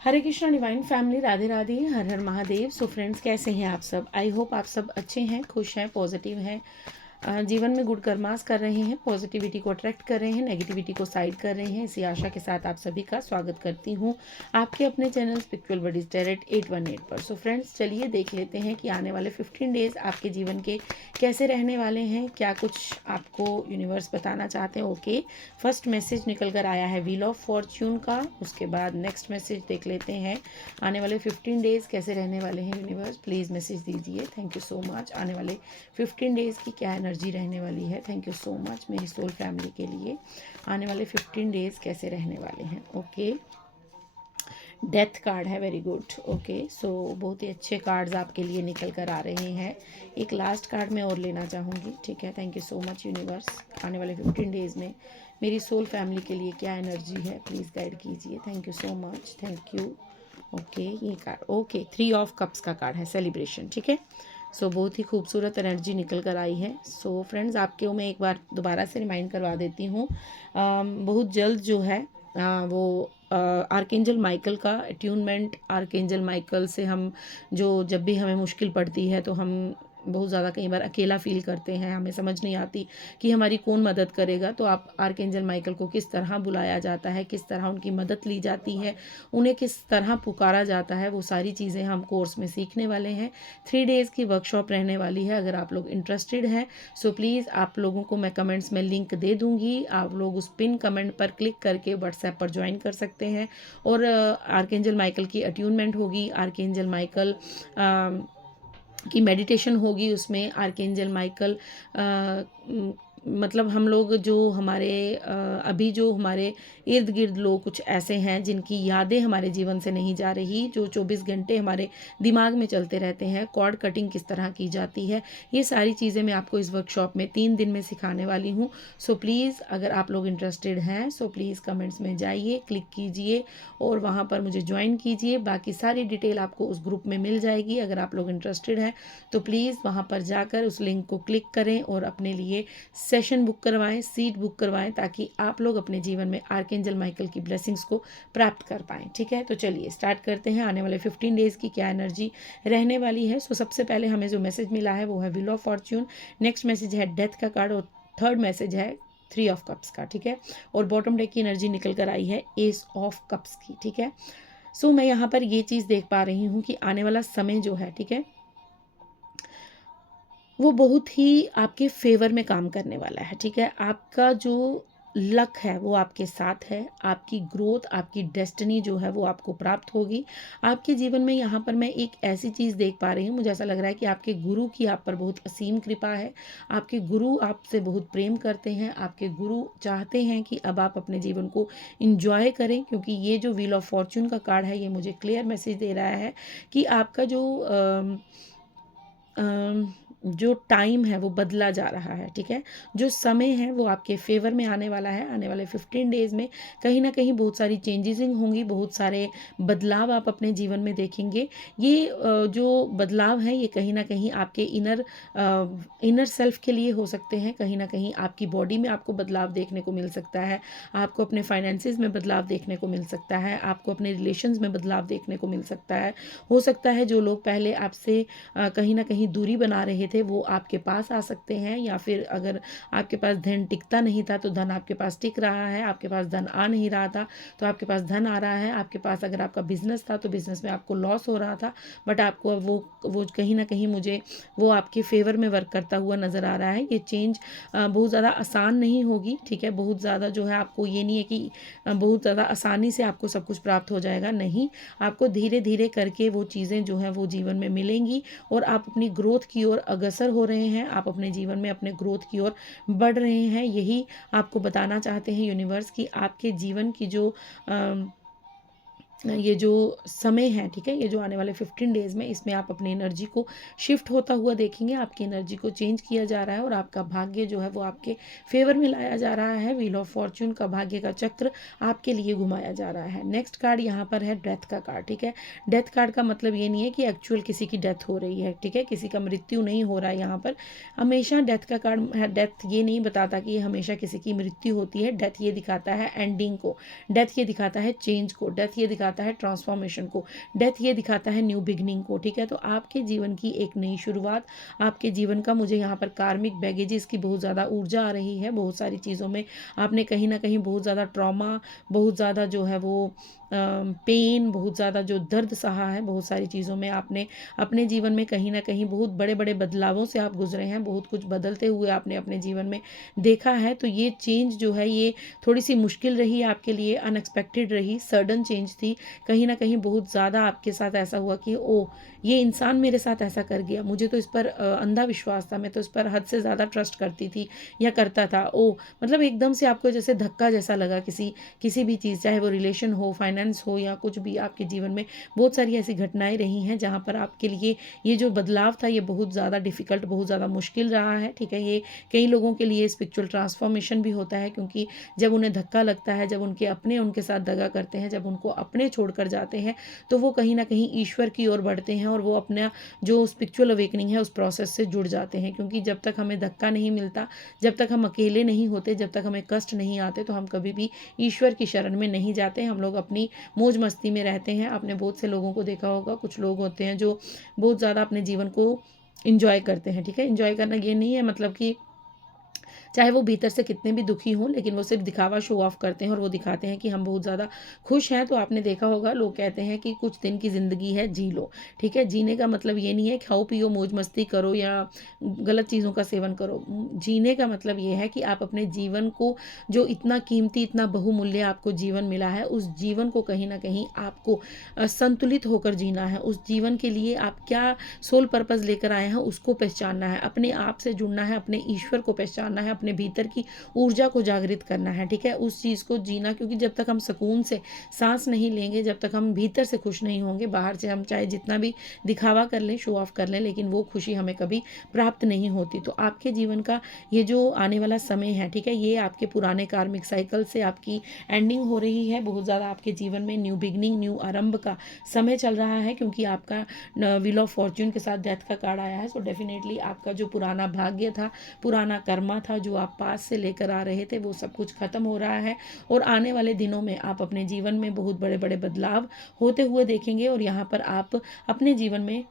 हरे Krishna divine family, Radhe Radhe, Har Har Mahadev. So friends, कैसे हैं आप सब? आई होप आप सब अच्छे हैं, खुश हैं, पॉजिटिव हैं, जीवन में गुड कर्मास कर रहे हैं, पॉजिटिविटी को अट्रैक्ट कर रहे हैं, नेगेटिविटी को साइड कर रहे हैं। इसी आशा के साथ आप सभी का स्वागत करती हूँ आपके अपने चैनल स्पिरिचुअल बडीज टैरोट 818 पर। सो फ्रेंड्स, चलिए देख लेते हैं कि आने वाले 15 डेज आपके जीवन के कैसे रहने वाले हैं, क्या कुछ आपको यूनिवर्स बताना चाहते हैं। ओके, फर्स्ट मैसेज निकल कर आया है व्हील ऑफ फॉर्च्यून का। उसके बाद नेक्स्ट मैसेज देख लेते हैं, आने वाले 15 डेज कैसे रहने वाले हैं। यूनिवर्स प्लीज़ मैसेज दीजिए। Thank you so much. आने वाले 15 डेज की क्या एनर्जी रहने वाली है। थैंक यू सो मच मेरी सोल फैमिली के लिए। आने वाले 15 डेज कैसे रहने वाले हैं। ओके, डेथ कार्ड है, वेरी गुड। ओके, सो बहुत ही अच्छे कार्ड्स आपके लिए निकल कर आ रहे हैं। एक लास्ट कार्ड मैं और लेना चाहूँगी, ठीक है। Thank you so much universe. आने वाले 15 डेज़ में मेरी सोल फैमिली के लिए क्या एनर्जी है, प्लीज़ गाइड कीजिए। Thank you so much, thank you. Okay, ये कार्ड, ओके, 3 ऑफ कप्स का कार्ड है, सेलिब्रेशन, ठीक है। सो बहुत ही खूबसूरत एनर्जी निकल कर आई है। सो फ्रेंड्स, आपके मैं एक बार दोबारा से रिमाइंड करवा देती हूँ, बहुत जल्द जो है वो आर्कएंजल माइकल का अट्यूनमेंट। आर्कएंजल माइकल से हम जो जब भी हमें मुश्किल पड़ती है तो हम बहुत ज़्यादा कई बार अकेला फील करते हैं, हमें समझ नहीं आती कि हमारी कौन मदद करेगा। तो आप आर्कएंजल माइकल को किस तरह बुलाया जाता है, किस तरह उनकी मदद ली जाती है, उन्हें किस तरह पुकारा जाता है, वो सारी चीज़ें हम कोर्स में सीखने वाले हैं। 3 डेज़ की वर्कशॉप रहने वाली है। अगर आप लोग इंटरेस्टेड हैं सो प्लीज़ आप लोगों को मैं कमेंट्स में लिंक दे दूँगी, आप लोग उस पिन कमेंट पर क्लिक करके व्हाट्सएप पर ज्वाइन कर सकते हैं। और आर्कएंजल माइकल की अट्यूनमेंट होगी, आर्कएंजल माइकल की मेडिटेशन होगी। उसमें आर्कएंजल माइकल मतलब हम लोग जो हमारे अभी जो हमारे इर्द गिर्द लोग कुछ ऐसे हैं जिनकी यादें हमारे जीवन से नहीं जा रही, जो 24 घंटे हमारे दिमाग में चलते रहते हैं, कॉर्ड कटिंग किस तरह की जाती है, ये सारी चीज़ें मैं आपको इस वर्कशॉप में 3 दिन में सिखाने वाली हूँ। सो प्लीज़ अगर आप लोग इंटरेस्टेड हैं सो प्लीज़ कमेंट्स में जाइए, क्लिक कीजिए और वहाँ पर मुझे ज्वाइन कीजिए। बाकी सारी डिटेल आपको उस ग्रुप में मिल जाएगी। अगर आप लोग इंटरेस्टेड हैं तो प्लीज़ वहाँ पर जाकर उस लिंक को क्लिक करें और अपने लिए सेशन बुक करवाएं, सीट बुक करवाएं, ताकि आप लोग अपने जीवन में आर्कएंजल माइकल की ब्लेसिंग्स को प्राप्त कर पाएं, ठीक है। तो चलिए स्टार्ट करते हैं, आने वाले 15 डेज़ की क्या एनर्जी रहने वाली है। सो सबसे पहले हमें जो मैसेज मिला है वो है wheel of Fortune. Next message है डेथ का कार्ड और थर्ड मैसेज है 3 ऑफ कप्स का, ठीक है। और बॉटम डेक की एनर्जी निकल कर आई है एस ऑफ कप्स की, ठीक है। सो मैं यहाँ पर ये चीज़ देख पा रही हूँ कि आने वाला समय जो है, ठीक है, वो बहुत ही आपके फेवर में काम करने वाला है, ठीक है। आपका जो लक है वो आपके साथ है, आपकी ग्रोथ, आपकी डेस्टिनी जो है वो आपको प्राप्त होगी आपके जीवन में। यहाँ पर मैं एक ऐसी चीज़ देख पा रही हूँ, मुझे ऐसा लग रहा है कि आपके गुरु की आप पर बहुत असीम कृपा है। आपके गुरु आपसे बहुत प्रेम करते हैं, आपके गुरु चाहते हैं कि अब आप अपने जीवन को इंजॉय करें, क्योंकि ये जो व्हील ऑफ फॉर्च्यून का कार्ड है ये मुझे क्लियर मैसेज दे रहा है कि आपका जो टाइम है वो बदला जा रहा है, ठीक है। जो समय है वो आपके फेवर में आने वाला है। आने वाले 15 डेज़ में कहीं ना कहीं बहुत सारी चेंजेसिंग होंगी, बहुत सारे बदलाव आप अपने जीवन में देखेंगे। ये जो बदलाव हैं ये कहीं ना कहीं आपके इनर सेल्फ के लिए हो सकते हैं, कहीं ना कहीं आपकी बॉडी में आपको बदलाव देखने को मिल सकता है, आपको अपने फाइनेंसिस में बदलाव देखने को मिल सकता है, आपको अपने रिलेशंस में बदलाव देखने को मिल सकता है। हो सकता है जो लोग पहले आपसे कहीं ना कहीं दूरी बना रहे थे वो आपके पास आ सकते हैं, या फिर अगर आपके पास धन टिकता नहीं था तो धन आपके पास टिक रहा है, आपके पास धन आ नहीं रहा था तो आपके पास धन आ रहा है, आपके पास अगर आपका बिजनेस था तो बिजनेस में आपको लॉस हो रहा था, बट आपको अब वो कहीं ना कहीं मुझे वो आपके फेवर में वर्क करता हुआ नज़र आ रहा है। ये चेंज बहुत ज़्यादा आसान नहीं होगी, ठीक है। बहुत ज़्यादा जो है आपको ये नहीं है कि बहुत ज़्यादा आसानी से आपको सब कुछ प्राप्त हो जाएगा, नहीं। आपको धीरे धीरे करके वो चीज़ें जो हैं वो जीवन में मिलेंगी और आप अपनी ग्रोथ की ओर अग्रसर हो रहे हैं, आप अपने जीवन में अपने ग्रोथ की ओर बढ़ रहे हैं। यही आपको बताना चाहते हैं यूनिवर्स कि आपके जीवन की जो ये जो समय है, ठीक है, ये जो आने वाले 15 डेज़ में इसमें आप अपनी एनर्जी को शिफ्ट होता हुआ देखेंगे, आपकी एनर्जी को चेंज किया जा रहा है और आपका भाग्य जो है वो आपके फेवर में लाया जा रहा है। व्हील ऑफ फॉर्च्यून का भाग्य का चक्र आपके लिए घुमाया जा रहा है। नेक्स्ट कार्ड यहाँ पर है डेथ का कार्ड, ठीक है। डेथ कार्ड का मतलब ये नहीं है कि एक्चुअल किसी की डेथ हो रही है, ठीक है, किसी का मृत्यु नहीं हो रहा है यहाँ पर। हमेशा डेथ का कार्ड है, डेथ ये नहीं बताता कि हमेशा किसी की मृत्यु होती है। डेथ ये दिखाता है एंडिंग को, डेथ ये दिखाता है चेंज को, डेथ ये दिखाता दिखाता है ट्रांसफॉर्मेशन को, डेथ ये दिखाता है न्यू बिगनिंग को, ठीक है। तो आपके जीवन की एक नई शुरुआत, आपके जीवन का मुझे यहाँ पर कार्मिक बैगेजेस की बहुत ज़्यादा ऊर्जा आ रही है। बहुत सारी चीज़ों में आपने कहीं ना कहीं बहुत ज़्यादा ट्रॉमा, बहुत ज़्यादा जो है वो पेन, बहुत ज़्यादा जो दर्द सहा है, बहुत सारी चीज़ों में आपने अपने जीवन में कहीं ना कहीं बहुत बड़े बड़े बदलावों से आप गुजरे हैं, बहुत कुछ बदलते हुए आपने अपने जीवन में देखा है। तो ये चेंज जो है ये थोड़ी सी मुश्किल रही आपके लिए, अनएक्सपेक्टेड रही, सडन चेंज थी। कहीं ना कहीं बहुत ज़्यादा आपके साथ ऐसा हुआ कि ओ, ये इंसान मेरे साथ ऐसा कर गया, मुझे तो इस पर अंधा विश्वास था, मैं तो इस पर हद से ज़्यादा ट्रस्ट करती थी या करता था। ओ, मतलब एकदम से आपको जैसे धक्का जैसा लगा किसी भी चीज़, चाहे वो रिलेशन हो, फाइनेंस हो, या कुछ भी आपके जीवन में बहुत सारी ऐसी घटनाएं रही हैं जहाँ पर आपके लिए ये जो बदलाव था ये बहुत ज़्यादा डिफ़िकल्ट, बहुत ज़्यादा मुश्किल रहा है, ठीक है। ये कई लोगों के लिए स्पिरिचुअल ट्रांसफॉर्मेशन भी होता है, क्योंकि जब उन्हें धक्का लगता है, जब उनके अपने उनके साथ दगा करते हैं, जब उनको अपने छोड़कर जाते हैं, तो वो कहीं ना कहीं ईश्वर की ओर बढ़ते हैं और वो अपना जो स्पिरिचुअल अवेकनिंग है उस प्रोसेस से जुड़ जाते हैं। क्योंकि जब तक हमें धक्का नहीं मिलता, जब तक हम अकेले नहीं होते, जब तक हमें कष्ट नहीं आते, तो हम कभी भी ईश्वर की शरण में नहीं जाते। हम लोग अपनी मौज मस्ती में रहते हैं। आपने बहुत से लोगों को देखा होगा, कुछ लोग होते हैं जो बहुत ज़्यादा अपने जीवन को इंजॉय करते हैं, ठीक है। इंजॉय करना ये नहीं है मतलब कि चाहे वो भीतर से कितने भी दुखी हों, लेकिन वो सिर्फ दिखावा, शो ऑफ करते हैं और वो दिखाते हैं कि हम बहुत ज़्यादा खुश हैं। तो आपने देखा होगा, लोग कहते हैं कि कुछ दिन की ज़िंदगी है, जी लो, ठीक है। जीने का मतलब ये नहीं है खाओ पियो मौज मस्ती करो या गलत चीज़ों का सेवन करो। जीने का मतलब ये है कि आप अपने जीवन को, जो इतना कीमती, इतना बहुमूल्य आपको जीवन मिला है, उस जीवन को कहीं ना कहीं आपको संतुलित होकर जीना है। उस जीवन के लिए आप क्या सोल पर्पस लेकर आए हैं उसको पहचानना है, अपने आप से जुड़ना है, अपने ईश्वर को पहचानना है, अपने भीतर की ऊर्जा को जागृत करना है, ठीक है। उस चीज़ को जीना, क्योंकि जब तक हम सुकून से सांस नहीं लेंगे, जब तक हम भीतर से खुश नहीं होंगे, बाहर से हम चाहे जितना भी दिखावा कर लें, शो ऑफ कर लें, लेकिन वो खुशी हमें कभी प्राप्त नहीं होती। तो आपके जीवन का ये जो आने वाला समय है, ठीक है, ये आपके पुराने कार्मिक साइकिल से आपकी एंडिंग हो रही है। बहुत ज़्यादा आपके जीवन में न्यू बिगनिंग, न्यू आरंभ का समय चल रहा है, क्योंकि आपका व्हील ऑफ फॉर्च्यून के साथ डेथ का कार्ड आया है। सो डेफिनेटली आपका जो पुराना भाग्य था, पुराना कर्मा था, जो आप पास से लेकर आ रहे थे, वो सब कुछ खत्म हो रहा है। और आने वाले दिनों में आप अपने जीवन में बहुत बड़े बड़े बदलाव होते हुए देखेंगे। और यहाँ पर आप अपने जीवन में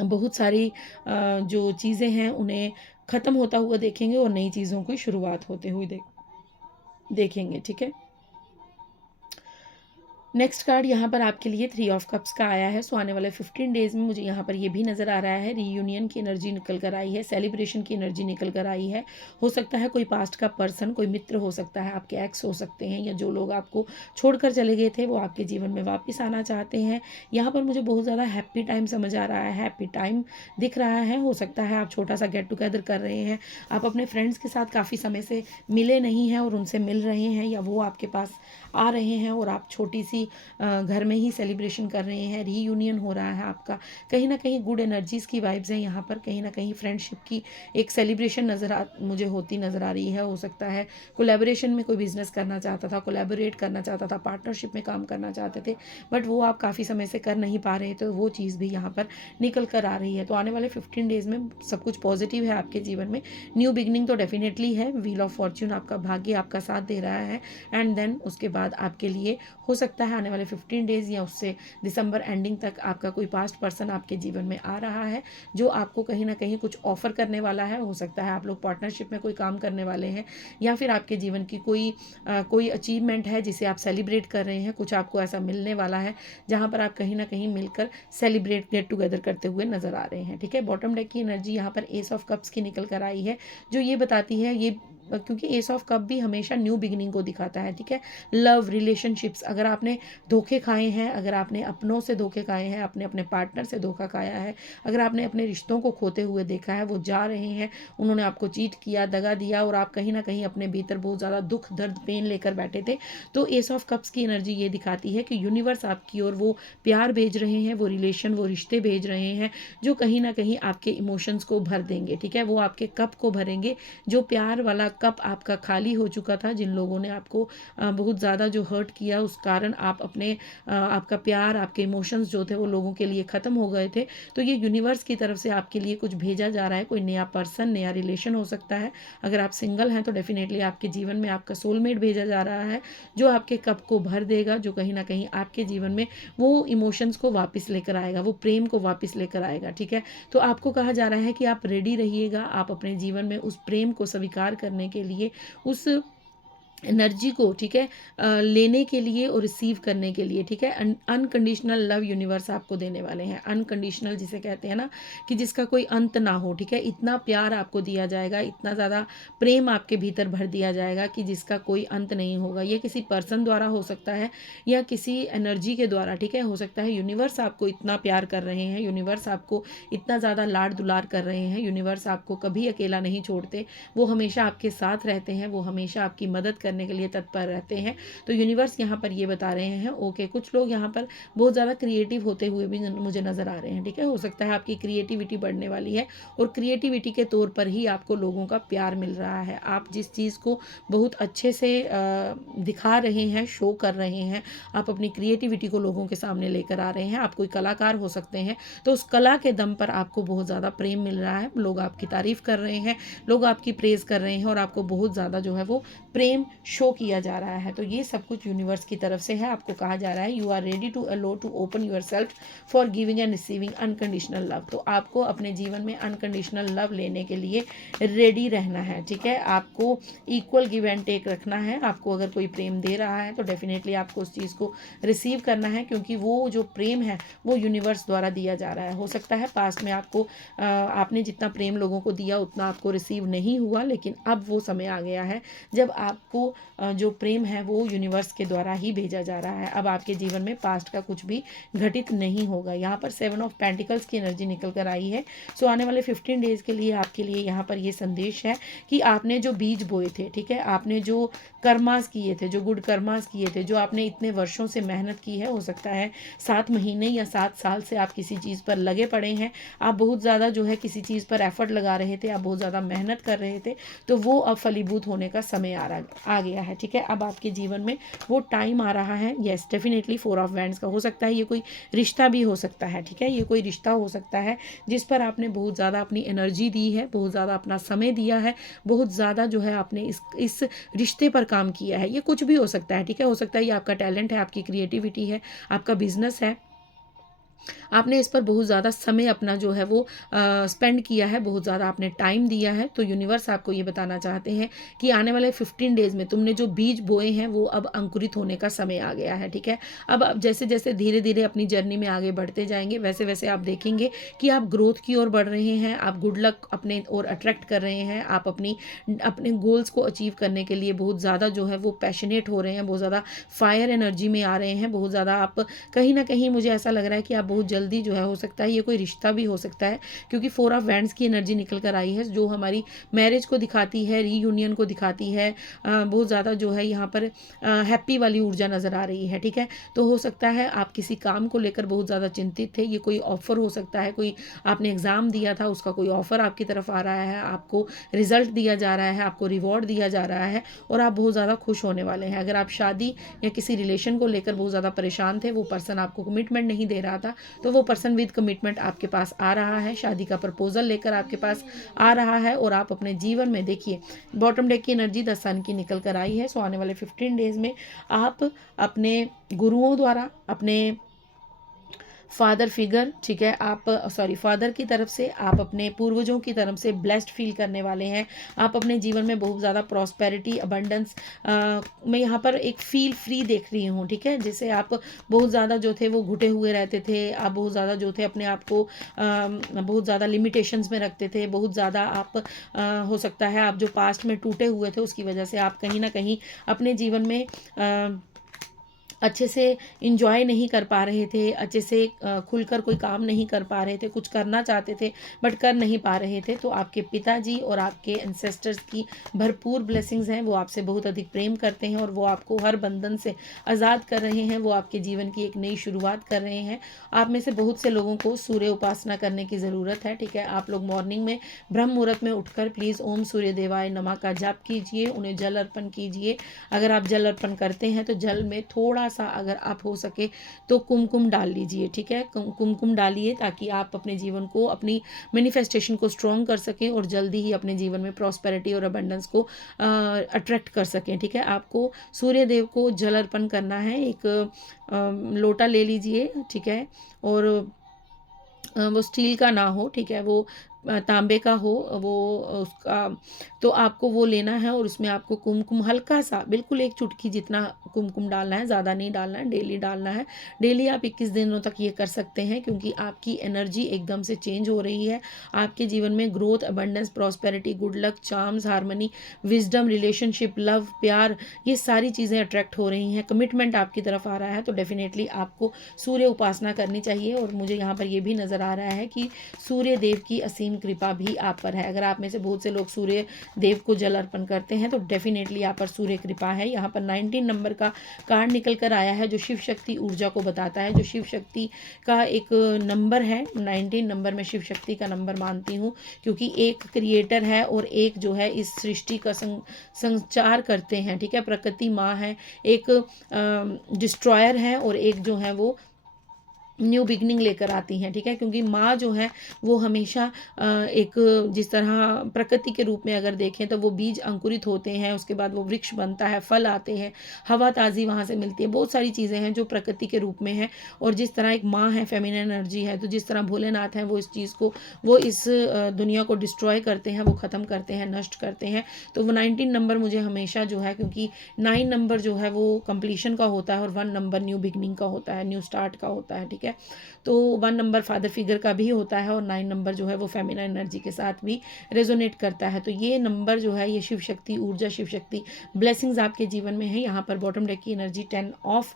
बहुत सारी जो चीज़ें हैं उन्हें ख़त्म होता हुआ देखेंगे और नई चीज़ों की शुरुआत होते हुए देखेंगे, ठीक है। नेक्स्ट कार्ड यहाँ पर आपके लिए 3 ऑफ कप्स का आया है। सो आने वाले 15 डेज़ में मुझे यहाँ पर ये भी नज़र आ रहा है, रीयूनियन की एनर्जी निकल कर आई है, सेलिब्रेशन की एनर्जी निकल कर आई है। हो सकता है कोई पास्ट का पर्सन, कोई मित्र हो सकता है, आपके एक्स हो सकते हैं, या जो लोग आपको छोड़कर चले गए थे वो आपके जीवन में वापस आना चाहते हैं। यहाँ पर मुझे बहुत ज़्यादा हैप्पी टाइम समझ आ रहा है, हैप्पी टाइम दिख रहा है। हो सकता है आप छोटा सा गेट टुगेदर कर रहे हैं, आप अपने फ्रेंड्स के साथ काफ़ी समय से मिले नहीं हैं और उनसे मिल रहे हैं, या वो आपके पास आ रहे हैं और आप छोटी सी घर में ही सेलिब्रेशन कर रहे हैं। रीयूनियन हो रहा है आपका, कहीं ना कहीं गुड एनर्जीज़ की वाइब्स हैं यहाँ पर, कहीं ना कहीं फ्रेंडशिप की एक सेलिब्रेशन मुझे होती नज़र आ रही है। हो सकता है कोलैबोरेशन में कोई बिजनेस करना चाहता था, कोलैबोरेट करना चाहता था, पार्टनरशिप में काम करना चाहते थे, बट वो आप काफ़ी समय से कर नहीं पा रहे, तो वो चीज़ भी यहाँ पर निकल कर आ रही है। तो आने वाले 15 डेज़ में सब कुछ पॉजिटिव है आपके जीवन में। न्यू बिगनिंग तो डेफिनेटली है, व्हील ऑफ फॉर्च्यून आपका भाग्य आपका साथ दे रहा है। एंड देन उसके बाद आपके लिए हो सकता है आने वाले 15 डेज़ या उससे दिसंबर एंडिंग तक आपका कोई पास्ट पर्सन आपके जीवन में आ रहा है, जो आपको कहीं ना कहीं कुछ ऑफर करने वाला है। हो सकता है आप लोग पार्टनरशिप में कोई काम करने वाले हैं, या फिर आपके जीवन की कोई अचीवमेंट है जिसे आप सेलिब्रेट कर रहे हैं। कुछ आपको ऐसा मिलने वाला है जहाँ पर आप कहीं ना कहीं मिलकर सेलिब्रेट, गेट टुगेदर करते हुए नजर आ रहे हैं, ठीक है। बॉटम डेक की एनर्जी यहाँ पर एस ऑफ कप्स की निकल कर आई है, जो ये बताती है, ये क्योंकि एस ऑफ कप भी हमेशा न्यू बिगिनिंग को दिखाता है, ठीक है। लव रिलेशनशिप्स, अगर आपने धोखे खाए हैं, अगर आपने अपनों से धोखे खाए हैं, आपने अपने पार्टनर से धोखा खाया है, अगर आपने अपने रिश्तों को खोते हुए देखा है, वो जा रहे हैं, उन्होंने आपको चीट किया, दगा दिया, और आप कहीं ना कहीं अपने भीतर बहुत ज़्यादा दुख, दर्द, पेन लेकर बैठे थे, तो एस ऑफ कप्स की एनर्जी ये दिखाती है कि यूनिवर्स आपकी ओर वो प्यार भेज रहे हैं, वो रिलेशन, वो रिश्ते भेज रहे हैं, जो कहीं ना कहीं आपके इमोशंस को भर देंगे, ठीक है। वो आपके कप को भरेंगे, जो प्यार वाला कप आपका खाली हो चुका था, जिन लोगों ने आपको बहुत ज़्यादा जो हर्ट किया उस कारण आप अपने आपका प्यार, आपके इमोशंस जो थे वो लोगों के लिए ख़त्म हो गए थे। तो ये यूनिवर्स की तरफ से आपके लिए कुछ भेजा जा रहा है, कोई नया पर्सन, नया रिलेशन हो सकता है। अगर आप सिंगल हैं तो डेफिनेटली आपके जीवन में आपका सोलमेट भेजा जा रहा है, जो आपके कप को भर देगा, जो कहीं ना कहीं आपके जीवन में वो इमोशंस को वापस लेकर आएगा, वो प्रेम को वापस लेकर आएगा। ठीक है, तो आपको कहा जा रहा है कि आप रेडी रहिएगा, आप अपने जीवन में उस प्रेम को स्वीकार करने के लिए, उस एनर्जी को, ठीक है, लेने के लिए और रिसीव करने के लिए। ठीक है, अनकंडीशनल लव यूनिवर्स आपको देने वाले हैं। अनकंडीशनल जिसे कहते हैं ना, कि जिसका कोई अंत ना हो। ठीक है, इतना प्यार आपको दिया जाएगा, इतना ज़्यादा प्रेम आपके भीतर भर दिया जाएगा कि जिसका कोई अंत नहीं होगा। ये किसी पर्सन द्वारा हो सकता है या किसी एनर्जी के द्वारा। ठीक है, हो सकता है यूनिवर्स आपको इतना प्यार कर रहे हैं, यूनिवर्स आपको इतना ज़्यादा लाड दुलार कर रहे हैं, यूनिवर्स आपको कभी अकेला नहीं छोड़ते, वो हमेशा आपके साथ रहते हैं, वो हमेशा आपकी मदद करने के लिए तत्पर रहते हैं। तो यूनिवर्स यहाँ पर ये बता रहे हैं, ओके, कुछ लोग यहाँ पर बहुत ज़्यादा क्रिएटिव होते हुए भी मुझे नज़र आ रहे हैं। ठीक है, हो सकता है आपकी क्रिएटिविटी बढ़ने वाली है और क्रिएटिविटी के तौर पर ही आपको लोगों का प्यार मिल रहा है। आप जिस चीज़ को बहुत अच्छे से दिखा रहे हैं, शो कर रहे हैं, आप अपनी क्रिएटिविटी को लोगों के सामने लेकर आ रहे हैं। आप कोई कलाकार हो सकते हैं, तो उस कला के दम पर आपको बहुत ज़्यादा प्रेम मिल रहा है, लोग आपकी तारीफ़ कर रहे हैं, लोग आपकी प्रेज़ कर रहे हैं और आपको बहुत ज़्यादा जो है वो प्रेम शो किया जा रहा है। तो ये सब कुछ यूनिवर्स की तरफ से है। आपको कहा जा रहा है you are ready to allow to open yourself for giving and receiving unconditional love. तो आपको अपने जीवन में अनकंडीशनल लव लेने के लिए रेडी रहना है। ठीक है, आपको इक्वल गिव एंड टेक रखना है। आपको अगर कोई प्रेम दे रहा है तो डेफिनेटली आपको उस चीज़ को रिसीव करना है, क्योंकि वो जो प्रेम है वो यूनिवर्स द्वारा दिया जा रहा है। हो सकता है पास्ट में आपको आपने जितना प्रेम लोगों को दिया उतना आपको रिसीव नहीं हुआ, लेकिन अब वो समय आ गया है जब आपको जो प्रेम है वो यूनिवर्स के द्वारा ही भेजा जा रहा है। अब आपके जीवन में पास्ट का कुछ भी घटित नहीं होगा। यहाँ पर 7 ऑफ पेंटिकल्स की एनर्जी निकल कर आई है। सो आने वाले 15 डेज के लिए आपके लिए यहाँ पर ये संदेश है कि आपने जो बीज बोए थे, ठीक है, आपने जो कर्मास किए थे, जो गुड कर्मास किए थे, जो आपने इतने वर्षों से मेहनत की है, हो सकता है 7 महीने या 7 साल से आप किसी चीज़ पर लगे पड़े हैं, आप बहुत ज़्यादा जो है किसी चीज़ पर एफर्ट लगा रहे थे, आप बहुत ज़्यादा मेहनत कर रहे थे, तो वो अब फलीभूत होने का समय आ गया है। ठीक है, अब आपके जीवन में वो टाइम आ रहा है। येस, डेफिनेटली 4 ऑफ वैंड्स का हो सकता है, ये कोई रिश्ता भी हो सकता है। ठीक है, ये कोई रिश्ता हो सकता है जिस पर आपने बहुत ज़्यादा अपनी एनर्जी दी है, बहुत ज़्यादा अपना समय दिया है, बहुत ज़्यादा जो है आपने इस रिश्ते पर काम किया है। ये कुछ भी हो सकता है। ठीक है, हो सकता है ये आपका टैलेंट है, आपकी क्रिएटिविटी है, आपका बिजनेस है, आपने इस पर बहुत ज़्यादा समय अपना जो है वो स्पेंड किया है, बहुत ज़्यादा आपने टाइम दिया है। तो यूनिवर्स आपको ये बताना चाहते हैं कि आने वाले 15 डेज़ में तुमने जो बीज बोए हैं वो अब अंकुरित होने का समय आ गया है। ठीक है, अब जैसे जैसे धीरे धीरे अपनी जर्नी में आगे बढ़ते जाएंगे, वैसे वैसे आप देखेंगे कि आप ग्रोथ की ओर बढ़ रहे हैं, आप गुड लक अपने ओर अट्रैक्ट कर रहे हैं, आप अपने गोल्स को अचीव करने के लिए बहुत ज़्यादा जो है वो पैशनेट हो रहे हैं, बहुत ज़्यादा फायर एनर्जी में आ रहे हैं, बहुत ज़्यादा आप कहीं ना कहीं मुझे ऐसा लग रहा है कि आप बहुत जल्दी जो है, हो सकता है ये कोई रिश्ता भी हो सकता है, क्योंकि 4 ऑफ वैंड्स की एनर्जी निकल कर आई है जो हमारी मैरिज को दिखाती है, रीयूनियन को दिखाती है। बहुत ज़्यादा जो है यहाँ पर हैप्पी वाली ऊर्जा नज़र आ रही है। ठीक है, तो हो सकता है आप किसी काम को लेकर बहुत ज़्यादा चिंतित थे, ये कोई ऑफर हो सकता है, कोई आपने एग्ज़ाम दिया था उसका कोई ऑफर आपकी तरफ आ रहा है, आपको रिजल्ट दिया जा रहा है, आपको रिवॉर्ड दिया जा रहा है और आप बहुत ज़्यादा खुश होने वाले हैं। अगर आप शादी या किसी रिलेशन को लेकर बहुत ज़्यादा परेशान थे, वो पर्सन आपको कमिटमेंट नहीं दे रहा था, तो वो पर्सन विद कमिटमेंट आपके पास आ रहा है, शादी का प्रपोजल लेकर आपके पास आ रहा है और आप अपने जीवन में देखिए बॉटम डेक की एनर्जी 10 सन की निकल कर आई है। सो आने वाले 15 डेज में आप अपने गुरुओं द्वारा, अपने फादर फिगर, ठीक है, आप फादर की तरफ से, आप अपने पूर्वजों की तरफ से ब्लेस्ड फील करने वाले हैं। आप अपने जीवन में बहुत ज़्यादा प्रॉस्पेरिटी, अबंडेंस, मैं यहाँ पर एक फील फ्री देख रही हूँ। ठीक है, जैसे आप बहुत ज़्यादा जो थे वो घुटे हुए रहते थे, आप बहुत ज़्यादा जो थे अपने आप को बहुत ज़्यादा लिमिटेशंस में रखते थे, बहुत ज़्यादा आप हो सकता है आप जो पास्ट में टूटे हुए थे उसकी वजह से आप कहीं ना कहीं अपने जीवन में अच्छे से इंजॉय नहीं कर पा रहे थे, अच्छे से खुलकर कोई काम नहीं कर पा रहे थे, कुछ करना चाहते थे बट कर नहीं पा रहे थे, तो आपके पिताजी और आपके एंसेस्टर्स की भरपूर ब्लेसिंग्स हैं। वो आपसे बहुत अधिक प्रेम करते हैं और वो आपको हर बंधन से आज़ाद कर रहे हैं। वो आपके जीवन की एक नई शुरुआत कर रहे हैं। आप में से बहुत से लोगों को सूर्य उपासना करने की ज़रूरत है, ठीक है। आप लोग मॉर्निंग में ब्रह्म मुहूर्त में उठकर प्लीज़ ओम सूर्य देवाय नमः का जाप कीजिए, उन्हें जल अर्पण कीजिए। अगर आप जल अर्पण करते हैं तो जल में थोड़ा सा अगर आप हो सके तो कुमकुम डाल लीजिए, ठीक है। कुमकुम डालिए ताकि आप अपने जीवन को, अपनी मैनिफेस्टेशन को स्ट्रॉन्ग कर सकें और जल्दी ही अपने जीवन में प्रॉस्पेरिटी और अबंडेंस को अट्रैक्ट कर सकें, ठीक है। आपको सूर्य देव को जल अर्पण करना है। एक लोटा ले लीजिए, ठीक है, और वो स्टील का ना हो, ठीक है, वो तांबे का हो, वो उसका, तो आपको वो लेना है और उसमें आपको कुमकुम हल्का सा, बिल्कुल एक चुटकी जितना कुमकुम डालना है, ज़्यादा नहीं डालना है, डेली डालना है। डेली आप 21 दिनों तक ये कर सकते हैं क्योंकि आपकी एनर्जी एकदम से चेंज हो रही है। आपके जीवन में growth, abundance, prosperity, good luck, charms, harmony, wisdom, relationship, love, प्यार, ये सारी चीज़ें अट्रैक्ट हो रही हैं। कमिटमेंट आपकी तरफ आ रहा है, तो डेफिनेटली आपको सूर्य उपासना करनी चाहिए। और मुझे यहाँ पर ये भी नज़र आ रहा है कि सूर्य देव की असीम कृपा भी आप पर है। अगर आप में से बहुत से लोग सूर्य देव को जल अर्पण करते हैं तो डेफिनेटली आप पर सूर्य कृपा है। यहाँ पर 19 नंबर का कार्ड निकल कर आया है जो शिव शक्ति ऊर्जा को बताता है, जो शिव शक्ति का एक नंबर है। 19 नंबर में शिव शक्ति का नंबर मानती हूँ क्योंकि एक क्रिएटर है और एक जो है इस सृष्टि का संचार करते हैं, ठीक है। प्रकृति माँ है, एक डिस्ट्रॉयर है और एक जो है वो न्यू बिगनिंग लेकर आती हैं, ठीक है। क्योंकि माँ जो है वो हमेशा एक, जिस तरह प्रकृति के रूप में अगर देखें तो वो बीज अंकुरित होते हैं, उसके बाद वो वृक्ष बनता है, फल आते हैं, हवा ताज़ी वहाँ से मिलती है, बहुत सारी चीज़ें हैं जो प्रकृति के रूप में है। और जिस तरह एक माँ है, फेमिनिन एनर्जी है, तो जिस तरह भोलेनाथ हैं वो इस चीज़ को, वो इस दुनिया को डिस्ट्रॉय करते हैं, वो ख़त्म करते हैं, नष्ट करते हैं। तो वो 19 नंबर मुझे हमेशा जो है, क्योंकि 9 नंबर जो है वो कंप्लीशन का होता है और 1 नंबर न्यू बिगनिंग का होता है, न्यू स्टार्ट का होता है, ठीक है। तो 1 नंबर फादर फिगर का भी होता है और 9 नंबर जो है वो फेमिनिन एनर्जी के साथ भी रेजोनेट करता है। तो ये नंबर जो है ये शिव शक्ति ऊर्जा, शिव शक्ति ब्लेसिंग्स आपके जीवन में है। यहाँ पर बॉटम डेक की एनर्जी 10 ऑफ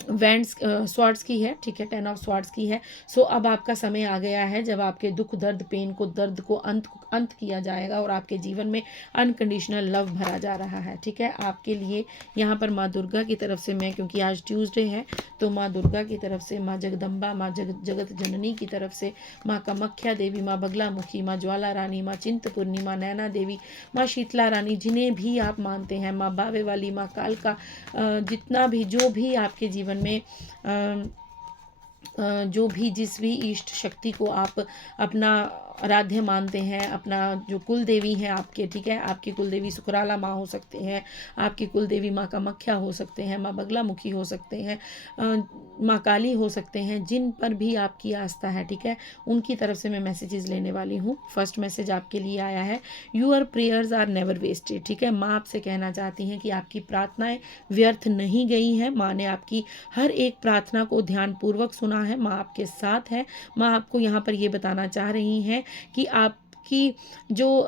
वैंड्स स्वॉर्ड्स की है, ठीक है, 10 ऑफ स्वॉर्ड्स की है। सो अब आपका समय आ गया है जब आपके दुख, दर्द, पेन को, दर्द को अंत किया जाएगा और आपके जीवन में अनकंडीशनल लव भरा जा रहा है, ठीक है। आपके लिए यहाँ पर माँ दुर्गा की तरफ से मैं, क्योंकि आज ट्यूसडे है, तो माँ दुर्गा की तरफ से, माँ जगदम्बा, माँ जगत जननी की तरफ से, माँ कामाख्या देवी, माँ बगलामुखी, माँ ज्वाला रानी, माँ चिंतपूर्णी, माँ नैना देवी, माँ शीतला रानी, जिन्हें भी आप मानते हैं, माँ बावे वाली, माँ कालका, जितना भी, जो भी आपके जीवन में जो भी, जिस भी इष्ट शक्ति को आप अपना आराध्य मानते हैं, अपना जो कुल देवी हैं आपके, ठीक है। आपकी कुल देवी सुकराला माँ हो सकते हैं, आपकी कुल देवी माँ कामाख्या हो सकते हैं, माँ बगलामुखी हो सकते हैं, माँ काली हो सकते हैं, जिन पर भी आपकी आस्था है, ठीक है, उनकी तरफ से मैं मैसेजेस लेने वाली हूँ। फर्स्ट मैसेज आपके लिए आया है, your prayers are never wasted, ठीक है। माँ आपसे कहना चाहती हैं कि आपकी प्रार्थनाएं व्यर्थ नहीं गई हैं। माँ ने आपकी हर एक प्रार्थना को ध्यानपूर्वक सुना है, माँ आपके साथ है। माँ आपको यहाँ पर ये बताना चाह रही हैं कि आपकी जो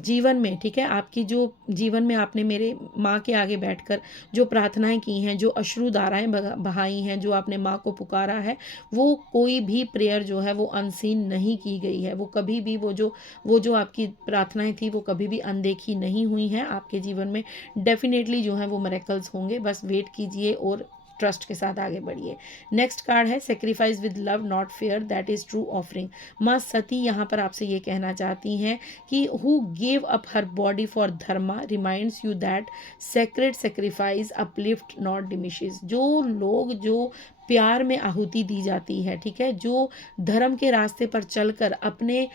जीवन में, ठीक है, आपकी जो जीवन में आपने मेरे माँ के आगे बैठकर जो प्रार्थनाएं की हैं, जो अश्रुधाराएं बहाई हैं, जो आपने माँ को पुकारा है, वो कोई भी प्रेयर जो है वो अनसीन नहीं की गई है। वो कभी भी वो जो आपकी प्रार्थनाएं थी वो कभी भी अनदेखी नहीं हुई हैं। आपके जीवन में डेफिनेटली जो है वो मिरेकल्स होंगे, बस वेट कीजिए और ट्रस्ट के साथ आगे बढ़िए। नेक्स्ट कार्ड है sacrifice with love not fair, that is true offering. माँ सती यहाँ पर आपसे ये कहना चाहती हैं कि who gave up her body for dharma reminds you that sacred sacrifice uplift not diminishes. जो लोग, जो प्यार में आहुति दी जाती है, ठीक है, जो धर्म के रास्ते पर चलकर अपने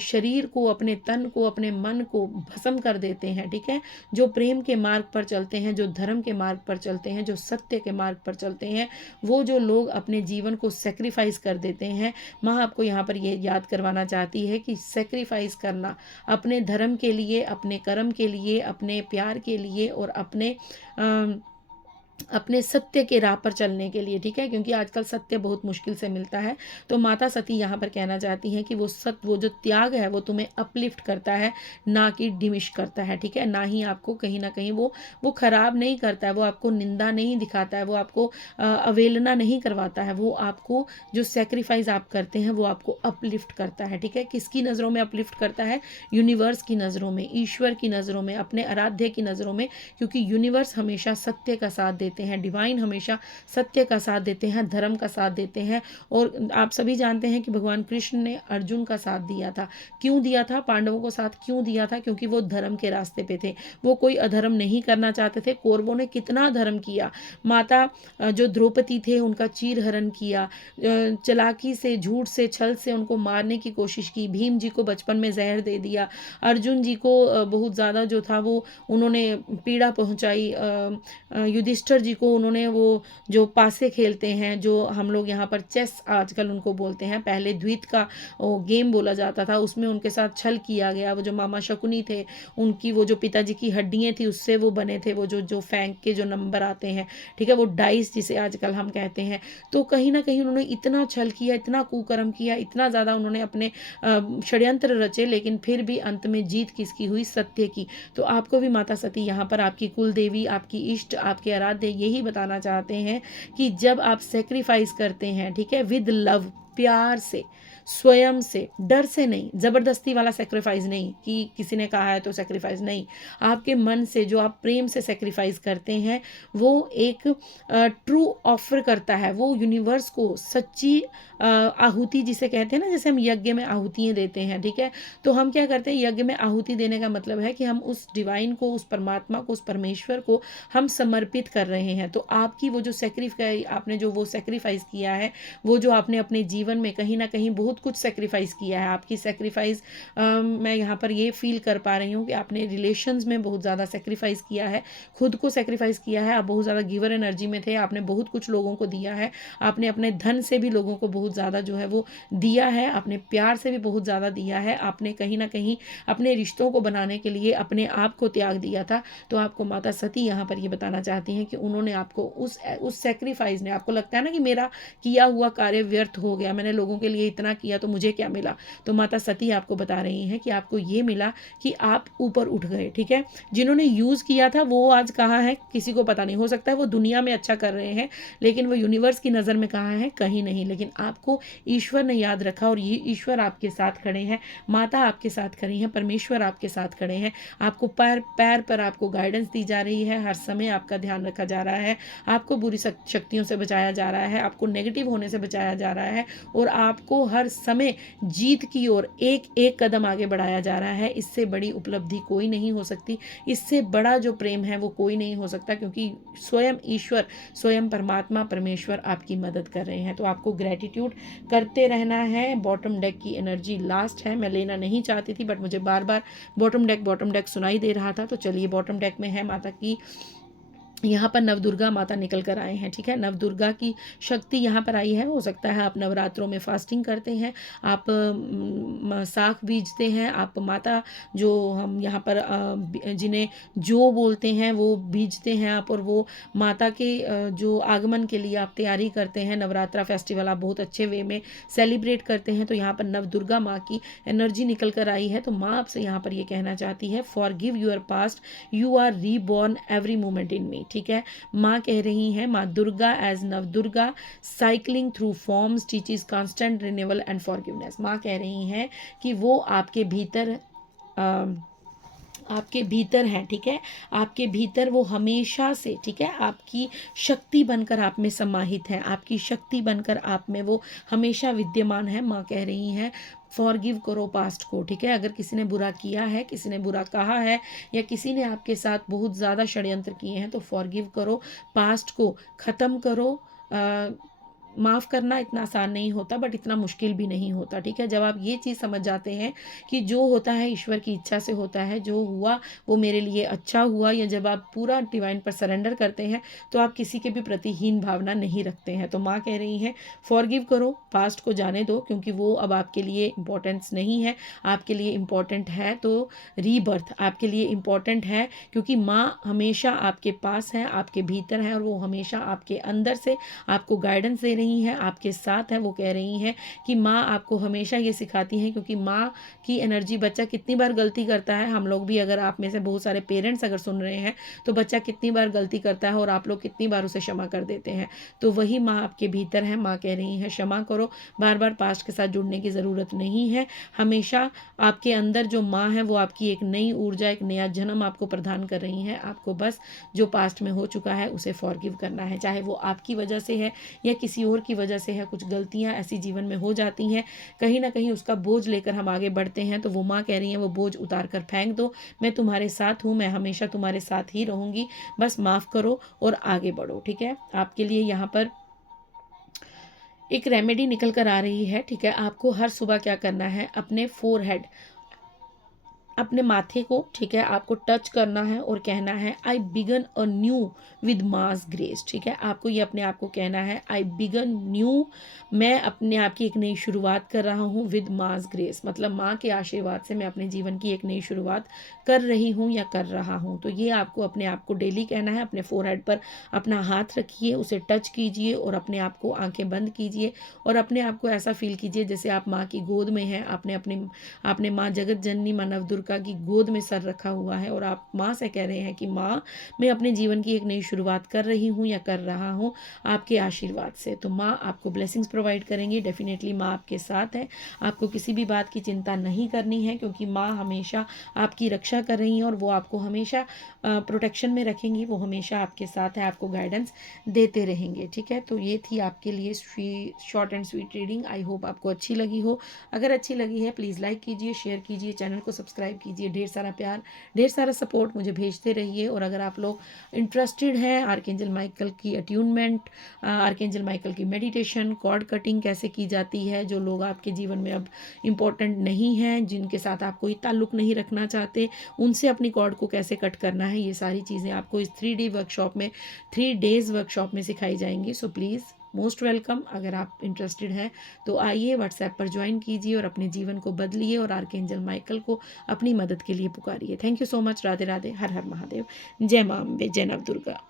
शरीर को, अपने तन को, अपने मन को भस्म कर देते हैं, ठीक है, जो प्रेम के मार्ग पर चलते हैं, जो धर्म के मार्ग पर चलते हैं, जो सत्य के मार्ग पर चलते हैं, वो जो लोग अपने जीवन को सेक्रीफाइस कर देते हैं, माँ आपको यहाँ पर ये याद करवाना चाहती है कि सेक्रीफाइस करना अपने धर्म के लिए, अपने कर्म के लिए, अपने प्यार के लिए और अपने अपने सत्य के राह पर चलने के लिए, ठीक है, क्योंकि आजकल सत्य बहुत मुश्किल से मिलता है। तो माता सती यहाँ पर कहना चाहती हैं कि वो जो त्याग है वो तुम्हें अपलिफ्ट करता है, ना कि डिमिश करता है, ठीक है, ना ही आपको कहीं ना कहीं वो खराब नहीं करता है, वो आपको निंदा नहीं दिखाता है, वो आपको अवेलना नहीं करवाता है, वो आपको जो सेक्रीफाइस आप करते हैं वो आपको अपलिफ्ट करता है, ठीक है। किसकी नज़रों में अपलिफ्ट करता है? यूनिवर्स की नज़रों में, ईश्वर की नज़रों में, अपने आराध्य की नज़रों में, क्योंकि यूनिवर्स हमेशा सत्य का साथ देते हैं, डिवाइन हमेशा सत्य का साथ देते हैं, धर्म का साथ देते हैं। और आप सभी जानते हैं कि भगवान कृष्ण ने अर्जुन का साथ दिया था। क्यों दिया था? पांडवों को साथ क्यों दिया था? क्योंकि वो धर्म के रास्ते पे थे, वो कोई अधर्म नहीं करना चाहते थे। कौरवों ने कितना धर्म किया, माता जो द्रौपदी थे उनका चीरहरण किया, चालाकी से, झूठ से, छल से उनको मारने की कोशिश की। भीम जी को बचपन में जहर दे दिया, अर्जुन जी को बहुत ज़्यादा जो था वो उन्होंने पीड़ा पहुंचाई। युधिष्ठिर जी को उन्होंने वो जो पासे खेलते हैं, जो हम लोग यहाँ पर चेस आजकल उनको बोलते हैं, पहले द्वित का वो गेम बोला जाता था, उसमें उनके साथ छल किया गया। वो जो मामा शकुनी थे, उनकी वो जो पिताजी की हड्डियाँ थी उससे वो बने थे, वो जो जो फेंक के जो नंबर आते हैं, ठीक है, वो डाइस जिसे आजकल हम कहते हैं। तो कहीं ना कहीं उन्होंने इतना छल किया, इतना कुकर्म किया, इतना ज़्यादा उन्होंने अपने षड्यंत्र रचे, लेकिन फिर भी अंत में जीत किसकी हुई? सत्य की। तो आपको भी माता सती यहाँ पर आपकी कुल देवी, आपकी इष्ट, आपके आराध्य यही बताना चाहते हैं कि जब आप सेक्रीफाइस करते हैं, ठीक है, विद लव, प्यार से, स्वयं से, डर से नहीं, जबरदस्ती वाला सेक्रीफाइस नहीं कि किसी ने कहा है तो सेक्रीफाइस नहीं, आपके मन से जो आप प्रेम से सेक्रीफाइस करते हैं वो एक ट्रू ऑफर करता है, वो यूनिवर्स को सच्ची आहुति जिसे कहते हैं ना, जैसे हम यज्ञ में आहुतियाँ देते हैं, ठीक है, तो हम क्या करते हैं, यज्ञ में आहुति देने का मतलब है कि हम उस डिवाइन को, उस परमात्मा को, उस परमेश्वर को हम समर्पित कर रहे हैं। तो आपकी वो जो सेक्रीफाइस, आपने जो वो सेक्रीफाइस किया है, वो जो आपने अपने जीवन में कहीं ना कहीं बहुत कुछ सेक्रीफाइस किया है, आपकी सेक्रीफाइस मैं यहाँ पर ये फील कर पा रही हूँ कि आपने रिलेशंस में बहुत ज़्यादा सेक्रीफाइस किया है, खुद को सेक्रीफाइस किया है, आप बहुत ज़्यादा गिवर एनर्जी में थे, आपने बहुत कुछ लोगों को दिया है, आपने अपने धन से भी लोगों को बहुत ज़्यादा जो है वो दिया है, आपने प्यार से भी बहुत ज़्यादा दिया है, आपने कहीं ना कहीं अपने रिश्तों को बनाने के लिए अपने आप को त्याग दिया था। तो आपको माता सती यहाँ पर ये बताना चाहती हैं कि उन्होंने आपको उस सेक्रीफाइस ने, आपको लगता है ना कि मेरा किया हुआ कार्य व्यर्थ हो गया, मैंने लोगों के लिए इतना किया तो मुझे क्या मिला, तो माता सती आपको बता रही हैं कि आपको ये मिला कि आप ऊपर उठ गए, ठीक है। जिन्होंने यूज़ किया था वो आज कहाँ है किसी को पता नहीं, हो सकता है वो दुनिया में अच्छा कर रहे हैं, लेकिन वो यूनिवर्स की नज़र में कहाँ है? कहीं नहीं। लेकिन आपको ईश्वर ने याद रखा और ये ईश्वर आपके साथ खड़े हैं, माता आपके साथ खड़ी हैं, परमेश्वर आपके साथ खड़े हैं, आपको पैर पैर पर आपको गाइडेंस दी जा रही है, हर समय आपका ध्यान रखा जा रहा है, आपको बुरी शक्तियों से बचाया जा रहा है, आपको नेगेटिव होने से बचाया जा रहा है, और आपको हर समय जीत की ओर एक एक कदम आगे बढ़ाया जा रहा है। इससे बड़ी उपलब्धि कोई नहीं हो सकती, इससे बड़ा जो प्रेम है वो कोई नहीं हो सकता, क्योंकि स्वयं ईश्वर, स्वयं परमात्मा, परमेश्वर आपकी मदद कर रहे हैं। तो आपको ग्रेटिट्यूड करते रहना है। बॉटम डेक की एनर्जी लास्ट है, मैं लेना नहीं चाहती थी बट मुझे बार बार बॉटम डेक सुनाई दे रहा था, तो चलिए बॉटम डेक में है माता की, यहाँ पर नवदुर्गा माता निकल कर आए हैं, ठीक है, नवदुर्गा की शक्ति यहाँ पर आई है। हो सकता है आप नवरात्रों में फास्टिंग करते हैं, आप साख बीजते हैं, आप माता जो हम यहाँ पर जिन्हें जो बोलते हैं वो बीजते हैं आप, और वो माता के जो आगमन के लिए आप तैयारी करते हैं, नवरात्रा फेस्टिवल आप बहुत अच्छे वे में सेलिब्रेट करते हैं। तो यहाँ पर नवदुर्गा माँ की एनर्जी निकल कर आई है। तो माँ आपसे यहाँ पर ये कहना चाहती है, forgive your past, you are reborn every moment in me, ठीक है। माँ कह रही हैं, माँ दुर्गा एज नव Durga cycling through forms teaches constant renewal and forgiveness. माँ कह रही हैं कि वो आपके भीतर हैं, ठीक है, आपके भीतर वो हमेशा से, ठीक है, आपकी शक्ति बनकर आप में समाहित है, आपकी शक्ति बनकर आप में वो हमेशा विद्यमान है। माँ कह रही हैं फॉरगिव करो पास्ट को, ठीक है, अगर किसी ने बुरा किया है, किसी ने बुरा कहा है, या किसी ने आपके साथ बहुत ज़्यादा षड्यंत्र किए हैं, तो फॉरगिव करो, पास्ट को ख़त्म करो, माफ़ करना इतना आसान नहीं होता, बट इतना मुश्किल भी नहीं होता, ठीक है। जब आप ये चीज़ समझ जाते हैं कि जो होता है ईश्वर की इच्छा से होता है, जो हुआ वो मेरे लिए अच्छा हुआ, या जब आप पूरा डिवाइन पर सरेंडर करते हैं तो आप किसी के भी प्रति हीन भावना नहीं रखते हैं। तो माँ कह रही हैं फॉरगिव करो, पास्ट को जाने दो, क्योंकि वो अब आपके लिए इम्पोर्टेंस नहीं है। आपके लिए इम्पोर्टेंट है तो रीबर्थ आपके लिए इम्पोर्टेंट है, क्योंकि माँ हमेशा आपके पास है, आपके भीतर है, और वो हमेशा आपके अंदर से आपको गाइडेंस दे रही हैं, आपके साथ है। वो कह रही हैं कि माँ आपको हमेशा ये सिखाती हैं, क्योंकि माँ की एनर्जी, बच्चा कितनी बार गलती करता है, हम लोग भी, अगर आप में से बहुत सारे पेरेंट्स अगर सुन रहे हैं तो बच्चा कितनी बार गलती करता है और आप लोग कितनी बार उसे क्षमा कर देते हैं। तो वही माँ आपके भीतर है। माँ कह रही है क्षमा करो, बार बार पास्ट के साथ जुड़ने की ज़रूरत नहीं है। हमेशा आपके अंदर जो माँ है वो आपकी एक नई ऊर्जा, एक नया जन्म आपको प्रदान कर रही हैं। आपको बस जो पास्ट में हो चुका है उसे फॉरगिव करना है, चाहे वो आपकी वजह से है या किसी और की वजह से है। कुछ गलतियाँ ऐसी जीवन में हो जाती हैं, कहीं ना कहीं उसका बोझ लेकर हम आगे बढ़ते हैं, तो वो माँ कह रही हैं वो बोझ उतार कर फेंक दो, मैं तुम्हारे साथ हूँ, मैं हमेशा तुम्हारे साथ ही रहूँगी, बस माफ़ करो और आगे बढ़ो, ठीक है। आपके लिए यहाँ पर एक रेमेडी निकल कर आ रही है, ठीक है। आपको हर सुबह क्या करना है, अपने फोरहेड, अपने माथे को, ठीक है, आपको टच करना है और कहना है I begin a new with Ma's grace, ठीक है। आपको ये अपने आप को कहना है आई बिगन न्यू, मैं अपने आप की एक नई शुरुआत कर रहा हूँ विद मास ग्रेस, मतलब माँ के आशीर्वाद से मैं अपने जीवन की एक नई शुरुआत कर रही हूँ या कर रहा हूँ। तो ये आपको अपने आप को डेली कहना है। अपने फोरहेड पर अपना हाथ रखिए, उसे टच कीजिए और अपने आप को आंखें बंद कीजिए और अपने आप को ऐसा फील कीजिए जैसे आप माँ की गोद में हैं। आपने माँ जगत जननी माँ नवदुर्गा की गोद में सर रखा हुआ है और आप माँ से कह रहे हैं कि माँ, मैं अपने जीवन की एक नई शुरुआत कर रही हूँ या कर रहा हूँ आपके आशीर्वाद से। तो माँ आपको ब्लेसिंग्स प्रोवाइड करेंगी, डेफिनेटली माँ आपके साथ है। आपको किसी भी बात की चिंता नहीं करनी है, क्योंकि माँ हमेशा आपकी रक्षा कर रही हैं और वो आपको हमेशा प्रोटेक्शन में रखेंगी। वो हमेशा आपके साथ है, आपको गाइडेंस देते रहेंगे, ठीक है। तो ये थी आपके लिए short and sweet reading. I hope आपको अच्छी लगी हो। अगर अच्छी लगी है प्लीज़ लाइक कीजिए, शेयर कीजिए, चैनल को सब्सक्राइब कीजिए। ढेर सारा प्यार, ढेर सारा सपोर्ट मुझे भेजते रहिए। और अगर आप लोग इंटरेस्टेड हैं आर्कएंजल माइकल की अट्यूनमेंट, आर्कएंजल माइकल की मेडिटेशन, कॉर्ड कटिंग कैसे की जाती है, जो लोग आपके जीवन में अब इम्पोर्टेंट नहीं हैं, जिनके साथ आप कोई ताल्लुक़ नहीं रखना चाहते, उनसे अपनी कॉर्ड को कैसे कट करना है, ये सारी चीज़ें आपको इस 3 वर्कशॉप में 3 डेज़ वर्कशॉप में सिखाई जाएंगी। So please most welcome. अगर आप इंटरेस्टेड हैं तो आइए, व्हाट्सएप पर ज्वाइन कीजिए और अपने जीवन को बदलिए और आर्कएंजल माइकल को अपनी मदद के लिए पुकारिए। Thank you so much. Radhe Radhe, Har Har Mahadev, जय मां अम्बे, जय नवदुर्गा।